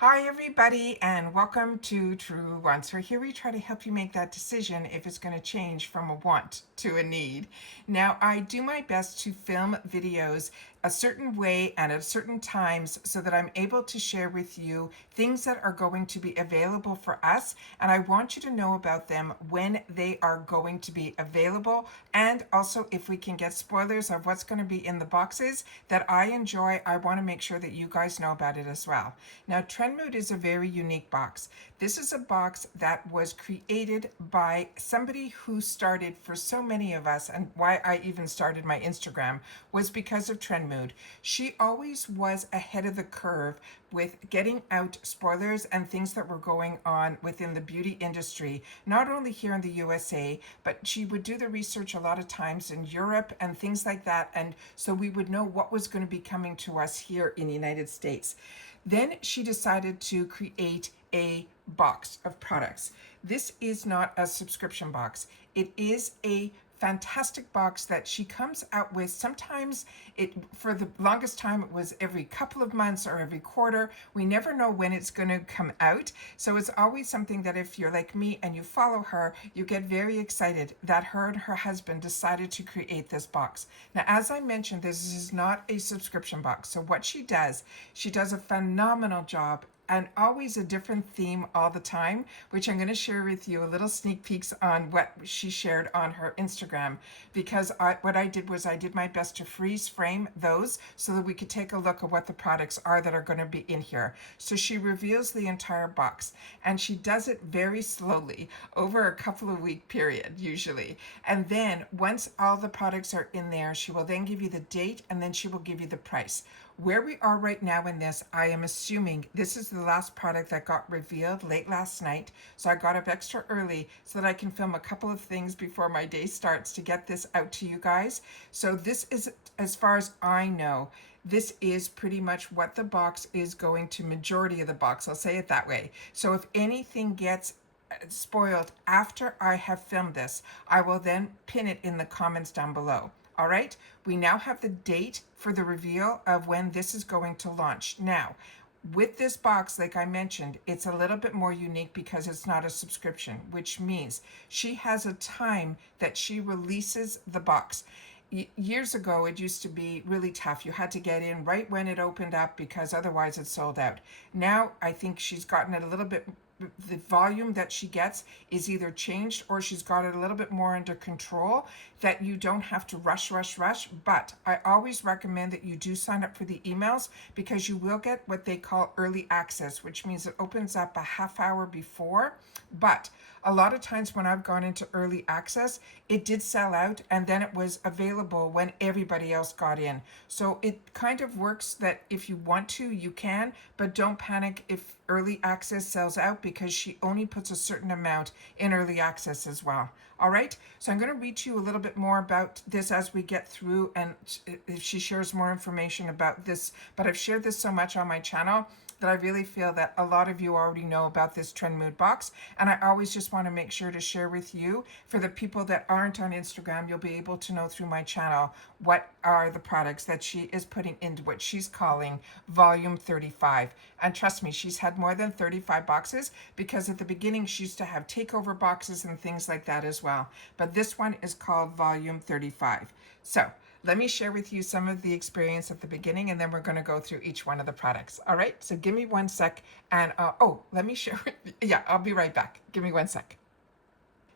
Hi everybody and welcome to True Wants. So here we try to help you make that decision if it's going to change from a want to a need. Now I do my best to film videos a certain way and at certain times so that I'm able to share with you things that are going to be available for us, and I want you to know about them when they are going to be available, and also if we can get spoilers of what's going to be in the boxes that I enjoy, I want to make sure that you guys know about it as well. Now TrendMood is a very unique box. This is a box that was created by somebody who started for so many of us, and why I even started my Instagram was because of TrendMood. She always was ahead of the curve with getting out spoilers and things that were going on within the beauty industry, not only here in the USA, but she would do the research a lot of times in Europe and things like that, and so we would know what was going to be coming to us here in the United States. Then she decided to create a box of products. This is not a subscription box. It is a fantastic box that she comes out with. Sometimes for the longest time, it was every couple of months or every quarter. We never know when it's going to come out. So it's always something that if you're like me and you follow her, you get very excited that her and her husband decided to create this box. Now, as I mentioned, this is not a subscription box. So what she does a phenomenal job and always a different theme all the time, which I'm going to share with you a little sneak peeks on what she shared on her Instagram, because what I did was I did my best to freeze frame those so that we could take a look at what the products are that are going to be in here. So she reveals the entire box, and she does it very slowly over a couple of week period usually. And then once all the products are in there, she will then give you the date, and then she will give you the price. Where we are right now in this, I am assuming this is the last product that got revealed late last night. So I got up extra early so that I can film a couple of things before my day starts to get this out to you guys. So this is, as far as I know, this is pretty much what the box is going to, majority of the box, I'll say it that way. So if anything gets spoiled after I have filmed this, I will then pin it in the comments down below. All right, we now have the date for the reveal of when this is going to launch. Now, with this box, like I mentioned, it's a little bit more unique because it's not a subscription, which means she has a time that she releases the box. Years ago, it used to be really tough. You had to get in right when it opened up because otherwise it sold out. Now, I think she's gotten it a little bit, the volume that she gets is either changed or she's got it a little bit more under control, that you don't have to rush. But I always recommend that you do sign up for the emails, because you will get what they call early access, which means it opens up a half hour before. But a lot of times when I've gone into early access, it did sell out and then it was available when everybody else got in. So it kind of works that if you want to, you can, but don't panic if early access sells out, because she only puts a certain amount in early access as well. All right, so I'm going to read to you a little bit more about this as we get through, and if she shares more information about this, but I've shared this so much on my channel that I really feel that a lot of you already know about this TrendMood box, and I always just want to make sure to share with you. For the people that aren't on Instagram, you'll be able to know through my channel what are the products that she is putting into what she's calling volume 35. And trust me, she's had more than 35 boxes, because at the beginning she used to have takeover boxes and things like that as well. But this one is called volume 35. So let me share with you some of the experience at the beginning, and then we're going to go through each one of the products. All right, so give me one sec, and let me share with you. Yeah, I'll be right back. Give me one sec.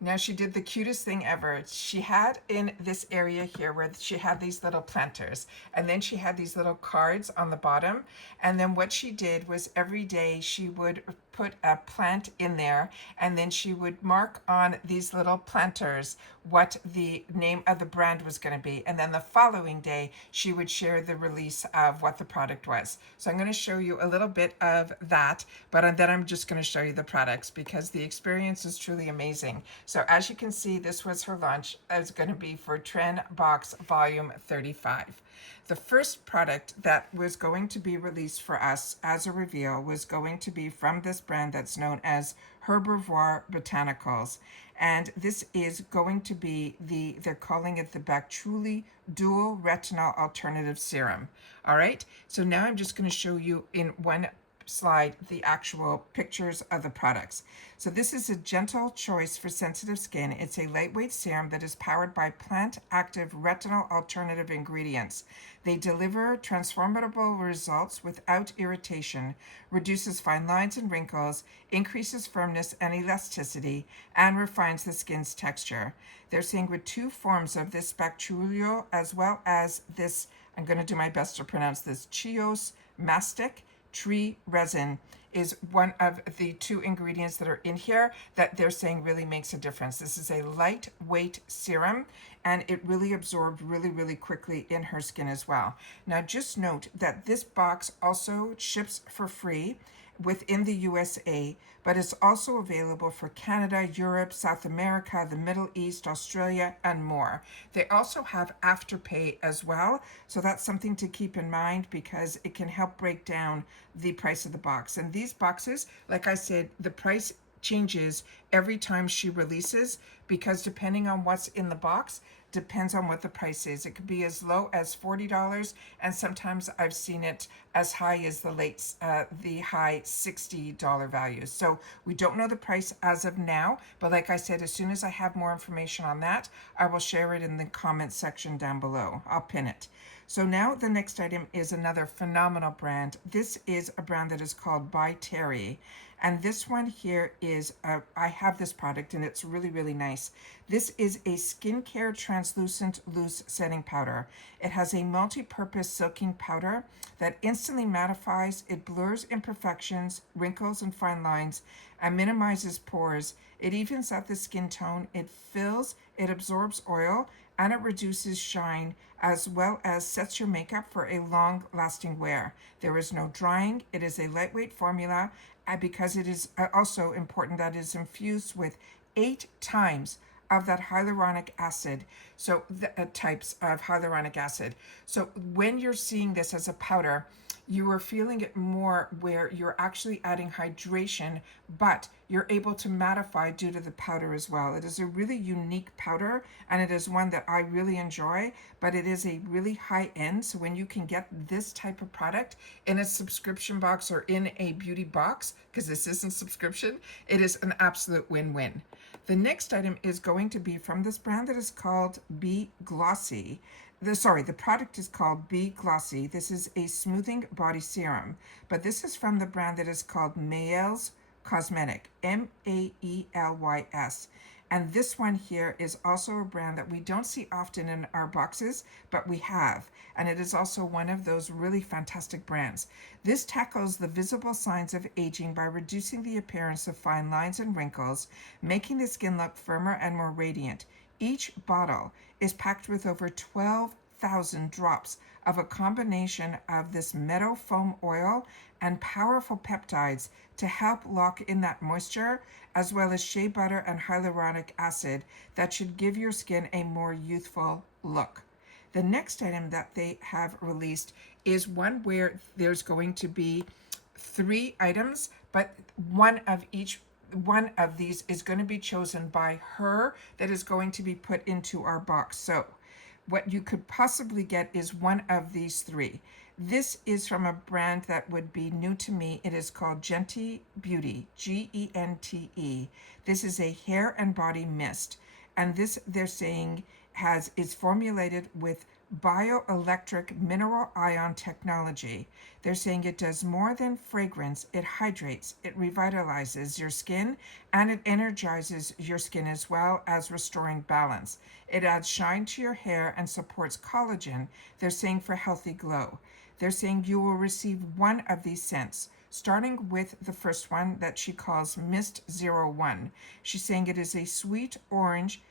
Now she did the cutest thing ever. She had in this area here where she had these little planters, and then she had these little cards on the bottom. And then what she did was every day she would put a plant in there, and then she would mark on these little planters what the name of the brand was going to be, and then the following day she would share the release of what the product was. So I'm going to show you a little bit of that, but then I'm just going to show you the products because the experience is truly amazing. So as you can see, this was her launch. It's going to be for Trend Box Volume 35. The first product that was going to be released for us as a reveal was going to be from this brand that's known as Herbivore Botanicals. And this is going to be they're calling it the Bactruly Dual Retinol Alternative Serum. All right, so now I'm just going to show you in one slide the actual pictures of the products. So this is a gentle choice for sensitive skin. It's a lightweight serum that is powered by plant-active retinol alternative ingredients. They deliver transformable results without irritation, reduces fine lines and wrinkles, increases firmness and elasticity, and refines the skin's texture. They're saying with 2 forms of this bacterial as well as this, I'm going to do my best to pronounce this, Chios mastic tree resin is one of the 2 ingredients that are in here that they're saying really makes a difference. This is a lightweight serum and it really absorbed really quickly in her skin as well. Now just note that this box also ships for free within the USA, but it's also available for Canada, Europe, South America, the Middle East, Australia, and more. They also have Afterpay as well, so that's something to keep in mind because it can help break down the price of the box. And these boxes, like I said, the price changes every time she releases because depending on what's in the box, depends on what the price is. It could be as low as $40, and sometimes I've seen it as high as the high $60 values. So we don't know the price as of now, but like I said, as soon as I have more information on that, I will share it in the comments section down below. I'll pin it. So now the next item is another phenomenal brand. This is a brand that is called By Terry. And this one here is, I have this product and it's really nice. This is a skincare translucent loose setting powder. It has a multi-purpose silking powder that instantly mattifies. It blurs imperfections, wrinkles, and fine lines, and minimizes pores. It evens out the skin tone. It fills, it absorbs oil, and it reduces shine, as well as sets your makeup for a long-lasting wear. There is no drying. It is a lightweight formula, because it is also important that it is infused with 8 times of that hyaluronic acid, so the types of hyaluronic acid. So when you're seeing this as a powder, you are feeling it more where you're actually adding hydration, but you're able to mattify due to the powder as well. It is a really unique powder, and it is one that I really enjoy, but it is a really high end. So when you can get this type of product in a subscription box or in a beauty box, because this isn't subscription, it is an absolute win-win. The next item is going to be from this brand that is called Be Glossy. The product is called Be Glossy. This is a smoothing body serum, but this is from the brand that is called Maelys Cosmetic, Maelys. And this one here is also a brand that we don't see often in our boxes, but we have. And it is also one of those really fantastic brands. This tackles the visible signs of aging by reducing the appearance of fine lines and wrinkles, making the skin look firmer and more radiant. Each bottle is packed with over 12,000 drops of a combination of this meadow foam oil and powerful peptides to help lock in that moisture, as well as shea butter and hyaluronic acid that should give your skin a more youthful look. The next item that they have released is one where there's going to be 3 items, but one of these is going to be chosen by her that is going to be put into our box. So what you could possibly get is one of these 3. This is from a brand that would be new to me. It is called Genty Beauty, Gente. This is a hair and body mist. And this, they're saying, is formulated with bioelectric mineral ion technology. They're saying it does more than fragrance. It hydrates, it revitalizes your skin, and it energizes your skin as well as restoring balance. It adds shine to your hair and supports collagen. They're saying for healthy glow. They're saying you will receive one of these scents, starting with the first one that she calls Mist 01. She's saying it is a sweet orange,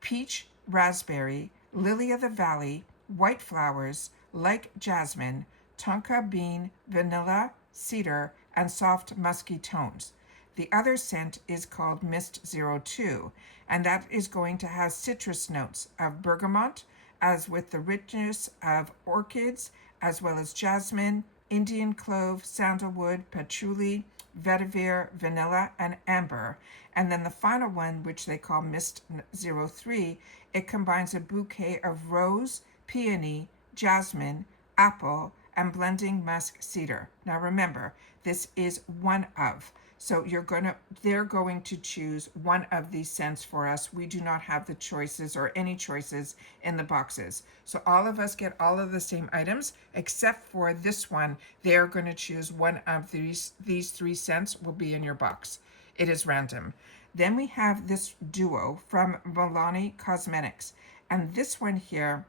peach, raspberry, lily of the valley, white flowers, like jasmine, tonka bean, vanilla, cedar, and soft musky tones. The other scent is called Mist 02, and that is going to have citrus notes of bergamot, as with the richness of orchids, as well as jasmine, Indian clove, sandalwood, patchouli, vetiver, vanilla, and amber. And then the final one, which they call Mist 03, it combines a bouquet of rose, peony, jasmine, apple, and blending musk cedar. Now remember, this is one of. So they're going to choose one of these scents for us. We do not have the choices or any choices in the boxes. So all of us get all of the same items, except for this one. They're going to choose one of these three scents will be in your box. It is random. Then we have this duo from Milani Cosmetics. And this one here,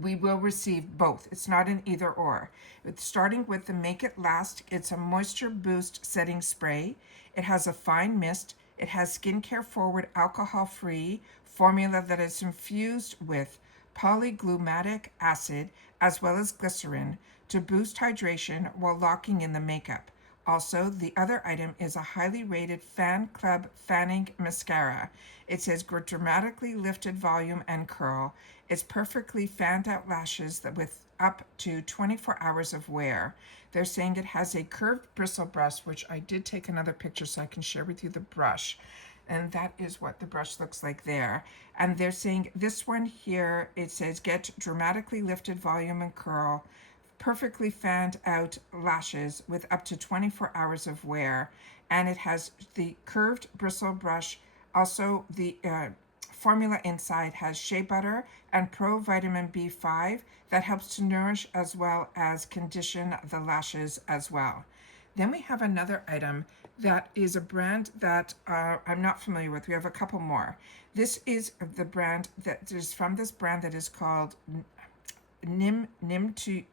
we will receive both. It's not an either or. It's starting with the Make It Last. It's a moisture boost setting spray. It has a fine mist. It has skincare forward alcohol free formula that is infused with polyglumatic acid as well as glycerin to boost hydration while locking in the makeup. Also, the other item is a highly rated Fan Club Fanning Mascara. It says dramatically lifted volume and curl. It's perfectly fanned out lashes with up to 24 hours of wear. They're saying it has a curved bristle brush, which I did take another picture so I can share with you the brush. And that is what the brush looks like there. And they're saying this one here, it says get dramatically lifted volume and curl, perfectly fanned out lashes with up to 24 hours of wear. And it has the curved bristle brush. Also, the formula inside has shea butter and pro vitamin B5 that helps to nourish as well as condition the lashes as well. Then we have another item that is a brand that I'm not familiar with. We have a couple more. This is the brand that is from this brand that is called Nimetyou.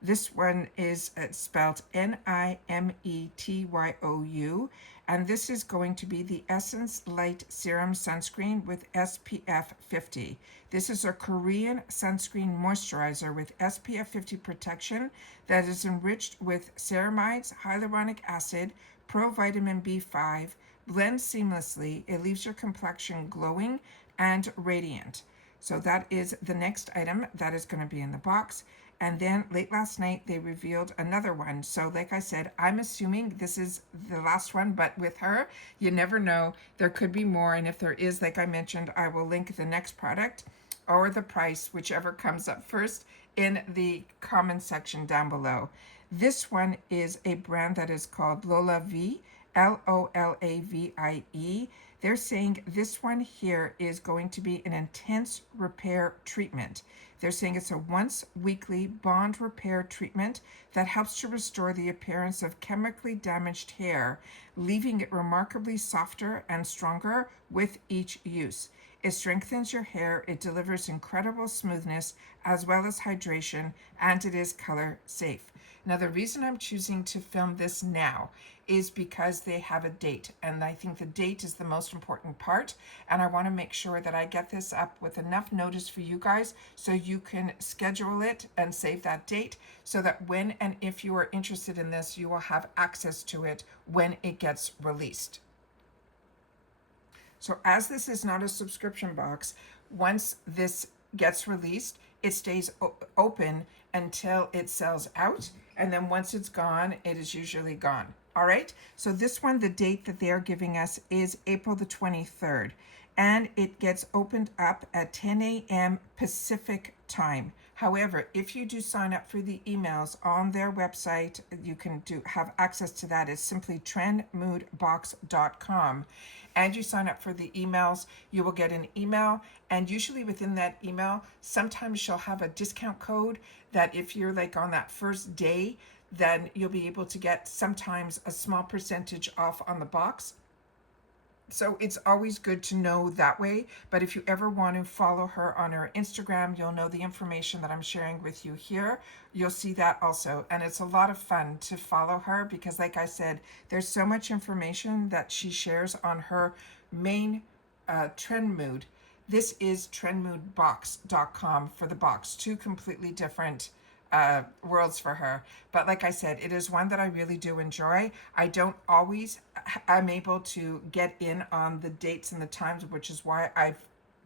This one is spelled Nimetyou, and this is going to be the Essence Light Serum Sunscreen with SPF 50. This is a Korean sunscreen moisturizer with SPF 50 protection that is enriched with ceramides, hyaluronic acid, provitamin B5, blends seamlessly. It leaves your complexion glowing and radiant. So that is the next item that is going to be in the box. And then late last night, they revealed another one. So like I said, I'm assuming this is the last one, but with her, you never know. There could be more. And if there is, like I mentioned, I will link the next product or the price, whichever comes up first, in the comment section down below. This one is a brand that is called LolaVie, LOLAVIE. They're saying this one here is going to be an intense repair treatment. They're saying it's a once weekly bond repair treatment that helps to restore the appearance of chemically damaged hair, leaving it remarkably softer and stronger with each use. It strengthens your hair, it delivers incredible smoothness as well as hydration, and it is color safe. Now, the reason I'm choosing to film this now is because they have a date, and I think the date is the most important part, and I want to make sure that I get this up with enough notice for you guys so you can schedule it and save that date so that when and if you are interested in this, you will have access to it when it gets released. So as this is not a subscription box, once this gets released, it stays open until it sells out, and then once it's gone, it is usually gone. All right, so this one, the date that they're giving us is April the 23rd, and it gets opened up at 10 a.m. Pacific time. However, if you do sign up for the emails on their website, you can have access to that. It's simply trendmoodbox.com. And you sign up for the emails, you will get an email, and usually within that email, sometimes she'll have a discount code that if you're like on that first day, then you'll be able to get sometimes a small percentage off on the box. So it's always good to know that way. But if you ever want to follow her on her Instagram, you'll know the information that I'm sharing with you here. You'll see that also. And it's a lot of fun to follow her because, like I said, there's so much information that she shares on her main TrendMood. This is trendmoodbox.com for the box. Two completely different worlds for her, but like I said, it is one that I really do enjoy. I don't always I'm able to get in on the dates and the times, which is why I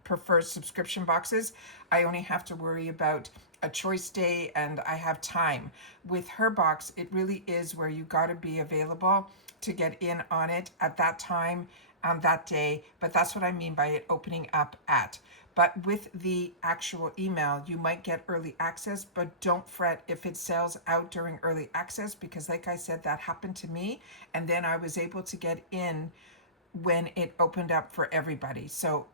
prefer subscription boxes. I only have to worry about a choice day and I have time. With her box, it really is where you got to be available to get in on it at that time on that day, but that's what I mean by it opening up at. But with the actual email, you might get early access, but don't fret if it sells out during early access, because like I said, that happened to me. And then I was able to get in when it opened up for everybody. So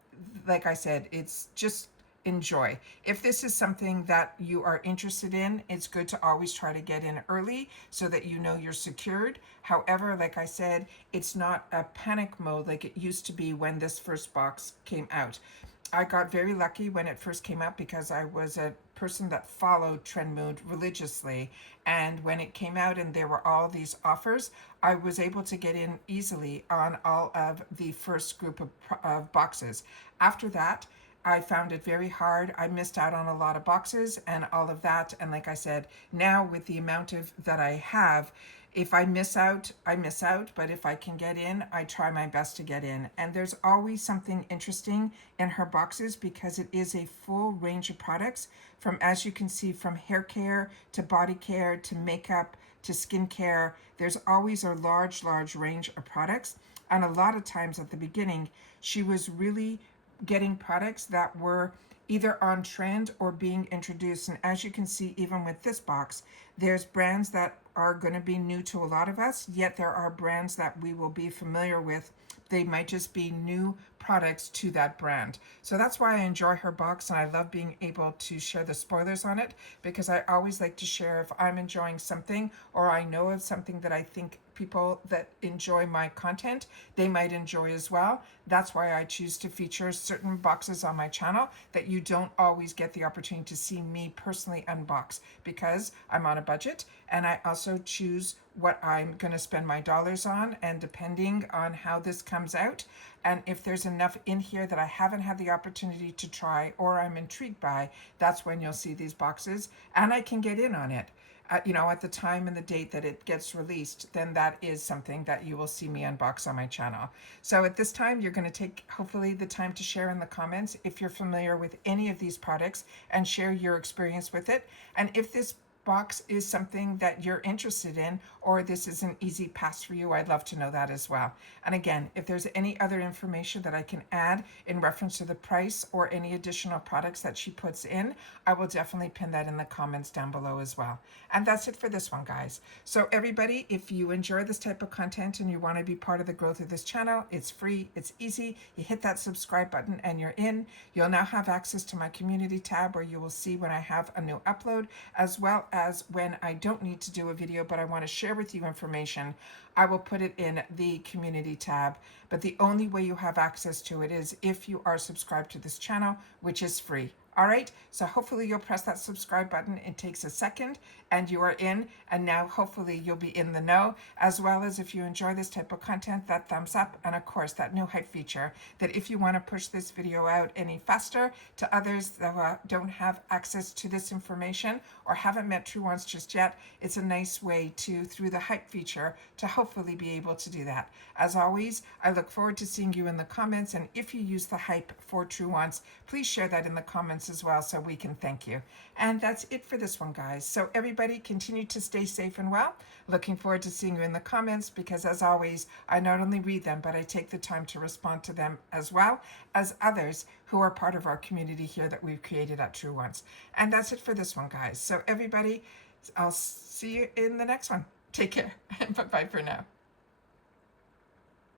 like I said, it's just enjoy. If this is something that you are interested in, it's good to always try to get in early so that you know you're secured. However, like I said, it's not a panic mode like it used to be when this first box came out. I got very lucky when it first came out because I was a person that followed TrendMood religiously. And when it came out and there were all these offers, I was able to get in easily on all of the first group of boxes. After that, I found it very hard. I missed out on a lot of boxes and all of that. And like I said, now with the amount of that I have, if I miss out, I miss out. But if I can get in, I try my best to get in. And there's always something interesting in her boxes because it is a full range of products from, as you can see, from hair care to body care to makeup to skincare. There's always a large range of products. And a lot of times at the beginning, she was really getting products that were either on trend or being introduced. And as you can see, even with this box, there's brands that are going to be new to a lot of us, yet there are brands that we will be familiar with. They might just be new products to that brand. So that's why I enjoy her box, and I love being able to share the spoilers on it, because I always like to share if I'm enjoying something or I know of something that I think people that enjoy my content, they might enjoy as well. That's why I choose to feature certain boxes on my channel that you don't always get the opportunity to see me personally unbox, because I'm on a budget and I also choose what I'm going to spend my dollars on, and depending on how this comes out and if there's enough in here that I haven't had the opportunity to try or I'm intrigued by, that's when you'll see these boxes and I can get in on it. At the time and the date that it gets released, then that is something that you will see me unbox on my channel. So at this time, you're going to take hopefully the time to share in the comments if you're familiar with any of these products and share your experience with it. And if this box is something that you're interested in, or this is an easy pass for you, I'd love to know that as well. And again, if there's any other information that I can add in reference to the price or any additional products that she puts in, I will definitely pin that in the comments down below as well. And that's it for this one, guys. So everybody, if you enjoy this type of content and you want to be part of the growth of this channel, it's free, it's easy. You hit that subscribe button and you're in. You'll now have access to my community tab where you will see when I have a new upload, as well as when I don't need to do a video but I want to share with you information. I will put it in the community tab, but the only way you have access to it is if you are subscribed to this channel, which is free. All right, so hopefully you'll press that subscribe button. It takes a second and you are in, and now hopefully you'll be in the know, as well as if you enjoy this type of content, that thumbs up, and of course that new hype feature, that if you want to push this video out any faster to others that don't have access to this information or haven't met True Ones just yet, it's a nice way to, through the hype feature, to hopefully be able to do that. As always, I look forward to seeing you in the comments, and if you use the hype for True Ones, please share that in the comments as well so we can thank you. And that's it for this one, guys. So everybody continue to stay safe and well. Looking forward to seeing you in the comments, because as always, I not only read them, but I take the time to respond to them as well as others who are part of our community here that we've created at True Ones. And that's it for this one, guys. So everybody, I'll see you in the next one. Take care. Bye-bye for now.